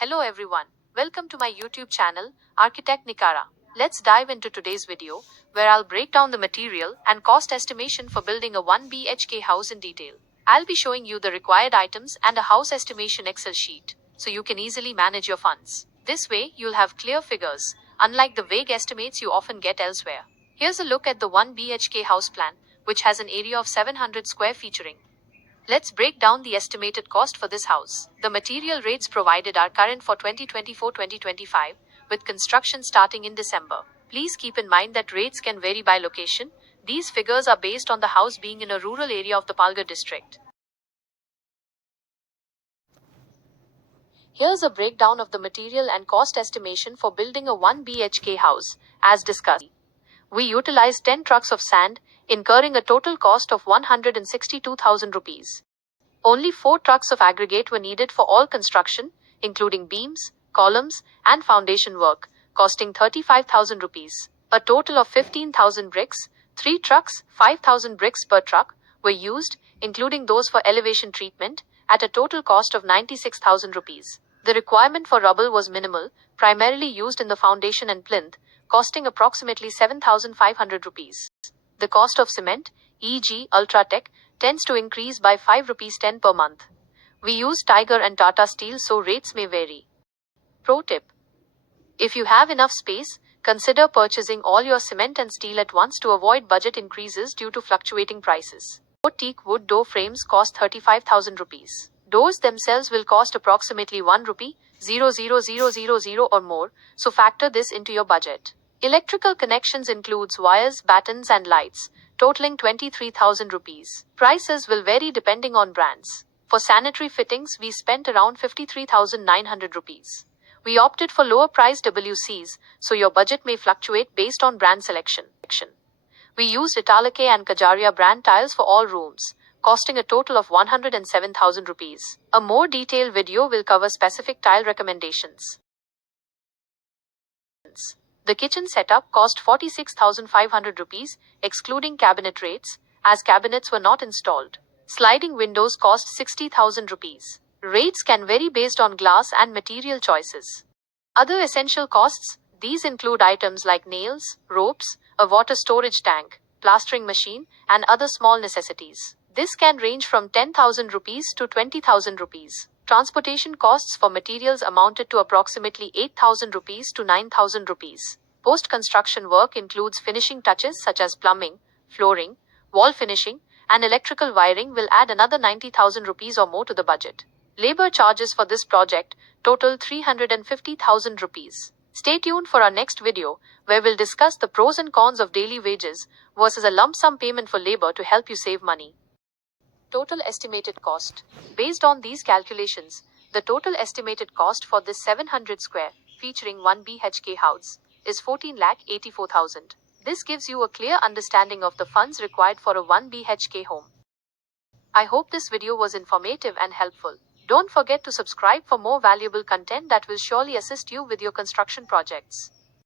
Hello everyone, welcome to my YouTube channel, Architect Nikara. Let's dive into today's video, where I'll break down the material and cost estimation for building a 1 BHK house in detail. I'll be showing you the required items and a house estimation Excel sheet, so you can easily manage your funds. This way, you'll have clear figures, unlike the vague estimates you often get elsewhere. Here's a look at the 1 BHK house plan, which has an area of 700 square featuring. Let's break down the estimated cost for this house. The material rates provided are current for 2024-2025, with construction starting in December. Please keep in mind that rates can vary by location. These figures are based on the house being in a rural area of the Palghar district. Here's a breakdown of the material and cost estimation for building a 1 BHK house, as discussed. We utilized 10 trucks of sand, incurring a total cost of 162,000 rupees. Only 4 trucks of aggregate were needed for all construction, including beams, columns, and foundation work, costing 35,000 rupees. A total of 15,000 bricks, 3 trucks, 5,000 bricks per truck, were used, including those for elevation treatment, at a total cost of 96,000 rupees. The requirement for rubble was minimal, primarily used in the foundation and plinth, costing approximately 7,500 rupees. The cost of cement, e.g. Ultratech, tends to increase by 5 rupees 10 per month. We use Tiger and Tata Steel, so rates may vary. Pro tip: if you have enough space, consider purchasing all your cement and steel at once to avoid budget increases due to fluctuating prices. Teak wood door frames cost 35,000 rupees. Doors themselves will cost approximately 1 rupee, 00000 or more, so factor this into your budget. Electrical connections includes wires, battens and lights, totaling 23,000 rupees. Prices will vary depending on brands. For sanitary fittings, we spent around 53,900 rupees. We opted for lower priced WCs, so your budget may fluctuate based on brand selection. We used Italike and Kajaria brand tiles for all rooms, costing a total of 107,000 rupees. A more detailed video will cover specific tile recommendations. The kitchen setup cost 46,500 rupees, excluding cabinet rates, as cabinets were not installed. Sliding windows cost 60,000 rupees. Rates can vary based on glass and material choices. Other essential costs, these include items like nails, ropes, a water storage tank, plastering machine, and other small necessities. This can range from 10,000 rupees to 20,000 rupees. Transportation costs for materials amounted to approximately 8,000 rupees to 9,000 rupees. Post-construction work includes finishing touches such as plumbing, flooring, wall finishing, and electrical wiring will add another 90,000 rupees or more to the budget. Labor charges for this project total 350,000 rupees. Stay tuned for our next video, where we'll discuss the pros and cons of daily wages versus a lump sum payment for labor to help you save money. Total estimated cost. Based on these calculations, the total estimated cost for this 700 square, featuring 1 BHK house, is 14,84,000. This gives you a clear understanding of the funds required for a 1 BHK home. I hope this video was informative and helpful. Don't forget to subscribe for more valuable content that will surely assist you with your construction projects.